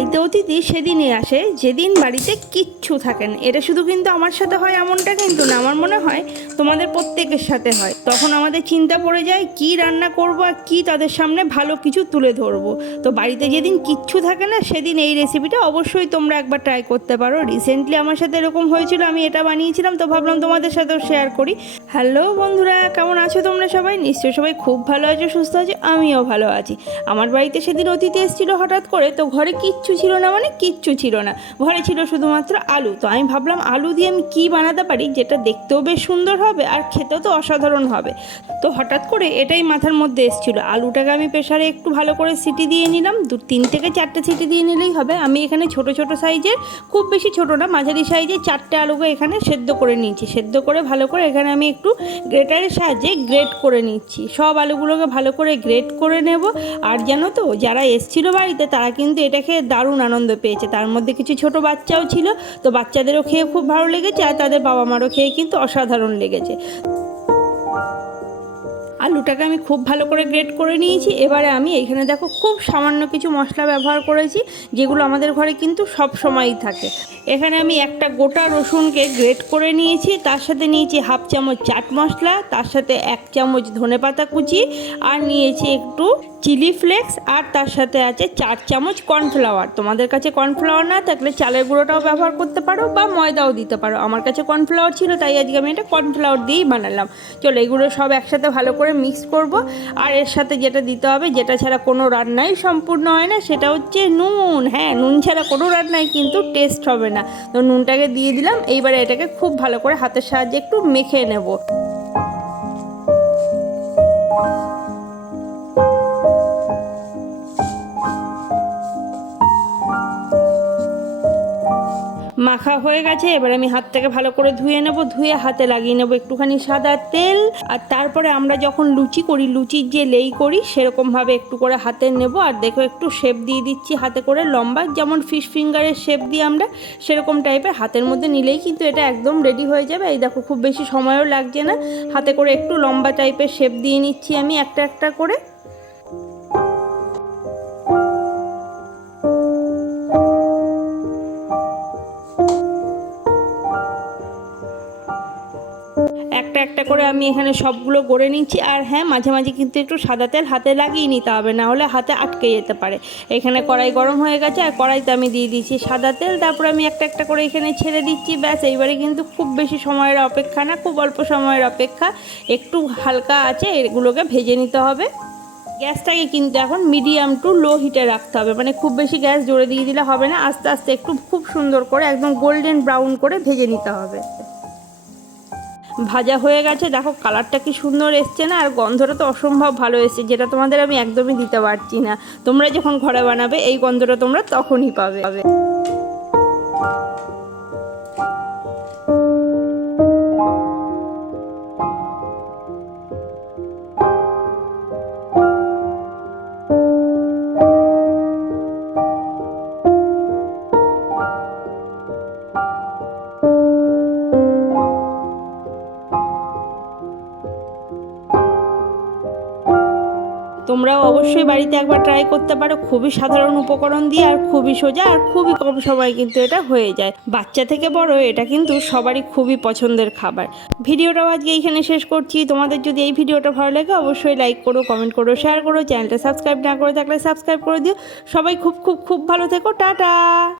বাড়িতে অতিথি সেদিনই আসে যেদিন বাড়িতে কিচ্ছু থাকে না। এটা শুধু কিন্তু আমার সাথে হয় এমনটা কিন্তু না, আমার মনে হয় তোমাদের প্রত্যেকের সাথে হয়। তখন আমাদের চিন্তা পড়ে যায় কি রান্না করব আর কি তাদের সামনে ভালো কিছু তুলে ধরবো। তো বাড়িতে যেদিন কিচ্ছু থাকে না সেদিন এই রেসিপিটা অবশ্যই তোমরা একবার ট্রাই করতে পারো। রিসেন্টলি আমার সাথে এরকম হয়েছিল, আমি এটা বানিয়েছিলাম, তো ভাবলাম তোমাদের সাথেও শেয়ার করি। হ্যালো বন্ধুরা, কেমন আছো তোমরা সবাই? নিশ্চয়ই সবাই খুব ভালো আছো, সুস্থ আছো, আমিও ভালো আছি। আমার বাড়িতে সেদিন অতিথি এসেছিলো হঠাৎ করে, তো ঘরে কিচ্ছু ছিল না, মানে কিচ্ছু ছিল না, ঘরে ছিল শুধুমাত্র আলু। তো আমি ভাবলাম আলু দিয়ে আমি কী বানাতে পারি যেটা দেখতেও বেশ সুন্দর হবে আর খেতেও তো অসাধারণ হবে। তো হঠাৎ করে এটাই মাথার মধ্যে এসেছিলো। আলুটাকে আমি প্রেসারে একটু ভালো করে সিটি দিয়ে নিলাম, 3 থেকে 4টে সিটি দিয়ে নিলেই হবে। আমি এখানে ছোট ছোট সাইজের, খুব বেশি ছোট না, মাঝারি সাইজের 4টে আলুকে এখানে সেদ্ধ করে নিয়েছি। সেদ্ধ করে ভালো করে এখানে আমি একটু গ্রেটারের সাহায্যে গ্রেট করে নিচ্ছি। সব আলুগুলোকে ভালো করে গ্রেট করে নেব। আর জানো তো, যারা এসেছিল বাড়িতে তারা কিন্তু এটা খেয়ে দারুণ আনন্দ পেয়েছে। তার মধ্যে কিছু ছোট বাচ্চাও ছিল, তো বাচ্চাদেরও খেয়ে খুব ভালো লেগেছে আর তাদের বাবা মারও খেয়ে কিন্তু অসাধারণ লেগেছে। আলুটাকে আমি খুব ভালো করে গ্রেট করে নিয়েছি। এবারে আমি এইখানে দেখো খুব সামান্য কিছু মশলা ব্যবহার করেছি, যেগুলো আমাদের ঘরে কিন্তু সব সময়ই থাকে। এখানে আমি একটা গোটা রসুনকে গ্রেট করে নিয়েছি, তার সাথে নিয়েছি 1/2 চামচ চাট মশলা, তার সাথে 1 চামচ ধনেপাতা কুচি, আর নিয়েছি একটু চিলি ফ্লেক্স, আর তার সাথে আছে 4 চামচ কর্নফ্লাওয়ার। তোমাদের কাছে কর্নফ্লাওয়ার না থাকলে চালের গুঁড়োটাও ব্যবহার করতে পারো বা ময়দাও দিতে পারো। আমার কাছে কর্নফ্লাওয়ার ছিল, তাই আজকে আমি এটা কর্নফ্লাওয়ার দিয়েই বানালাম। চলো এগুলো সব একসাথে ভালো করে মিক্স করব। আর এর সাথে যেটা দিতে হবে, যেটা ছাড়া কোনো রান্নাই সম্পূর্ণ হয় না, সেটা হচ্ছে নুন। হ্যাঁ, নুন ছাড়া কোনো রান্নাই কিন্তু টেস্ট হবে না। তো নুনটাকে দিয়ে দিলাম। এইবারে এটাকে খুব ভালো করে হাতের সাহায্যে একটু মেখে নেব। মাখা হয়ে গেছে, এবার আমি হাতটাকে ভালো করে ধুয়ে নেব। ধুয়ে হাতে লাগিয়ে নেব একটুখানি সাদা তেল। আর তারপরে আমরা যখন লুচি করি, লুচির যে লেই করি, সেরকমভাবে একটু করে হাতে নেব। আর দেখো একটু শেপ দিয়ে দিচ্ছি হাতে করে, লম্বা, যেমন ফিশ ফিঙ্গারের শেপ দিই আমরা, সেরকম টাইপের হাতের মধ্যে নিলেই কিন্তু এটা একদম রেডি হয়ে যাবে। এই দেখো খুব বেশি সময়ও লাগছে না, হাতে করে একটু লম্বা টাইপের শেপ দিয়ে নিচ্ছি আমি একটা একটা করে। একটা একটা করে আমি এখানে সবগুলো গড়ে নিচ্ছি। আর হ্যাঁ, মাঝে মাঝে কিন্তু একটু সাদা তেল হাতে লাগিয়ে নিতে হবে, না হলে হাতে আটকে যেতে পারে। এখানে কড়াই গরম হয়ে গেছে, আর কড়াইতে আমি দিয়ে দিচ্ছি সাদা তেল। তারপরে আমি একটা একটা করে এখানে ছেড়ে দিচ্ছি। ব্যাস, এইবারে কিন্তু খুব বেশি সময়ের অপেক্ষা না, খুব অল্প সময়ের অপেক্ষা, একটু হালকা আছে এগুলোকে ভেজে নিতে হবে। গ্যাসটাকে কিন্তু এখন মিডিয়াম টু লো হিটে রাখতে হবে, মানে খুব বেশি গ্যাস জোরে দিয়ে দিলে হবে না। আস্তে আস্তে একটু খুব সুন্দর করে একদম গোল্ডেন ব্রাউন করে ভেজে নিতে হবে। ভাজা হয়ে গেছে, দেখো কালারটা কি সুন্দর এসছে না, আর গন্ধটা তো অসম্ভব ভালো এসছে, যেটা তোমাদের আমি একদমই দিতে পারছি না। তোমরা যখন ঘরে বানাবে এই গন্ধটা তোমরা তখনই পাবে। তোমরাও অবশ্যই বাড়িতে একবার ট্রাই করতে পারো, খুবই সাধারণ উপকরণ দিয়ে আর খুবই সোজা আর খুবই কম সময় কিন্তু এটা হয়ে যায়। বাচ্চা থেকে বড় এটা কিন্তু সবারই খুবই পছন্দের খাবার। ভিডিওটাও আজকে এইখানে শেষ করছি। তোমাদের যদি এই ভিডিওটা ভালো লাগে অবশ্যই লাইক করো, কমেন্ট করো, শেয়ার করো। চ্যানেলটা সাবস্ক্রাইব না করে থাকলে সাবস্ক্রাইব করে দিও। সবাই খুব খুব খুব ভালো থেকো। টাটা।